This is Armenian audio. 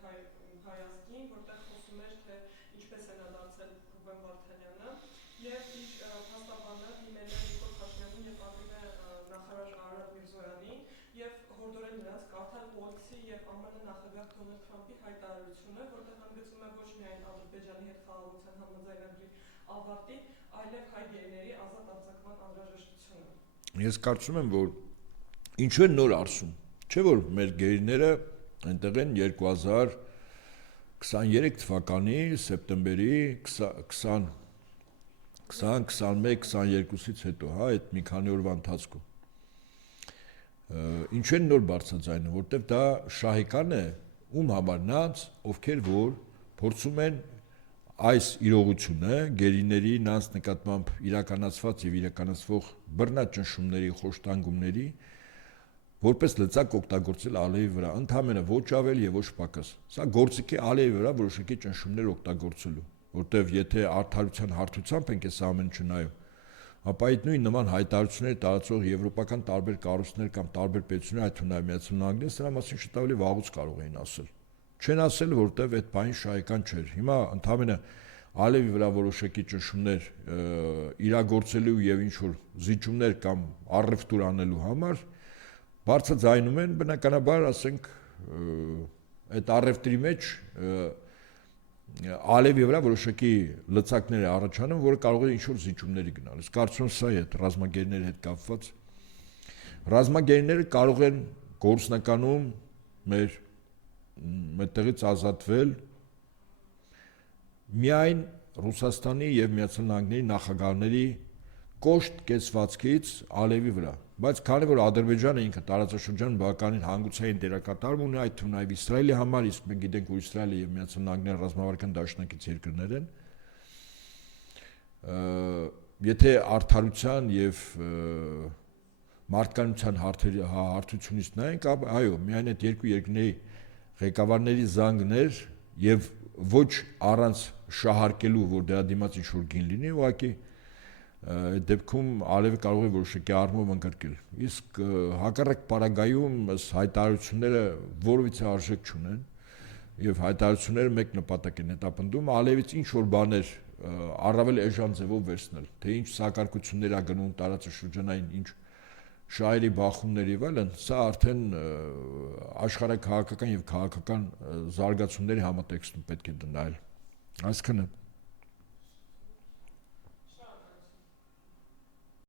հայազգին, որտեղ խոսում էր, թե ինչպես է նա դարձել Ռուբեն Վարդանյանը, եւ իր փաստաբանը դիմել է Նիկոլ Փաշինյանին եւ պատվիրել նախարար Արարատ Միրզոյանին եւ հորդորել նրանց կարդալ OLX-ի եւ ԱՄՆ նախագահ Դոնալդ Թրամփի հայտարարությունը, որտեղ ընդգծում է ոչ միայն Ադրբեջանի հետ խաղաղության համաձայնագրի ավարտի, այլև հայ գերիների ազատ արձակման անհրաժեշտությունը։ Ես կարծում եմ, որ ինչու են նոր արսում, չէ՞ որ մեր գերիները այնտեղ են 2023 թվականի սեպտեմբերի 20-21-22-ից հետո, հա, այդ մի քանի օրվա ընթացքում։ Ինչու են նոր բարձրաձայնում, որտեղ դա շահեկան է ում համար նրանց, ովքեր որ փորձում են այս իրողությունը գերիների նրանց նկատմամբ իրականացված եւ իրականացվող բռնաճնշումների, խոշտանգումների որպես լծակ օգտագործել Ալիևի վրա, ընդհանրապես ոչ ավել եւ ոչ պակաս։ Սա գործիք է Ալիևի վրա որոշակի ճնշումներ օգտագործելու, որտեւ եթե արդարության հարթությամբ ենք այս ամենը նայում, ապա այդ նույն նման հայտարարություններ տարածող եվրոպական տարբեր կառույցներ կամ տարբեր պետություններ, այդ թվում Միացյալ Նահանգները, սրա մասին շատ ավելի վաղուց կարող էին ասել։ Չեն ասել, որտեվ այդ բանի շահեկան չէր։ Հիմա ընդհանրապես Ալիևի վրա որոշակի ճնշումներ իրագործելու եւ ինչ որ զիջումներ կամ առևտուր անելու համար բարձրաձայնում են, բնականաբար, ասենք, այդ առևտրի մեջ Ալիևի վրա որոշակի լծակներ առաջանում, որը կարող է ինչ որ զիջումների գնալ։ Ես կարծում եմ, սա է ռազմագերիների հետ կապված։ Ռազմագերիները կարող են գործնականում մետեղից ազատվել միայն Ռուսաստանի եւ Միացյալ Նահանգների նախագահների կոշտ կեցվածքից Ալիևի վրա, բայց քանի որ Ադրբեջանը ինքը տարածաշրջանում բավականին հանգուցային դերակատարում ունի, այդ թվում նաեւ Իսրայելի համար, իսկ մենք գիտենք, որ Իսրայելը եւ Միացյալ Նահանգները ռազմավարական դաշնակից երկրներ են, եթե արդարության եւ մարդկանցության հարթությունից նայենք, այո, միայն այդ երկու երկրների ղեկավարների զանգներ եւ ոչ առանց շահարկելու, որ դրա դիմաց ինչ որ գին լինի, ուղղակի այդ դեպքում Ալիևը կարող է որոշակի առումով ընկրկել։ Իսկ հակառակ պարագայում հայտարարությունները որևիցե արժեք չունեն եւ հայտարարությունները մեկ նպատակ են հետապնդում Ալիևից ինչ որ բաներ առավել էժան ձևով վերցնել, թե ինչ սակարկություններ ա գնում տարածաշրջանային, ինչ շահերի բախումներ եւ այլն, սա արդեն աշխարհաքաղաքական եւ քաղաքական զարգացումների համատեքստում պետք է դնալ։ Այսքանը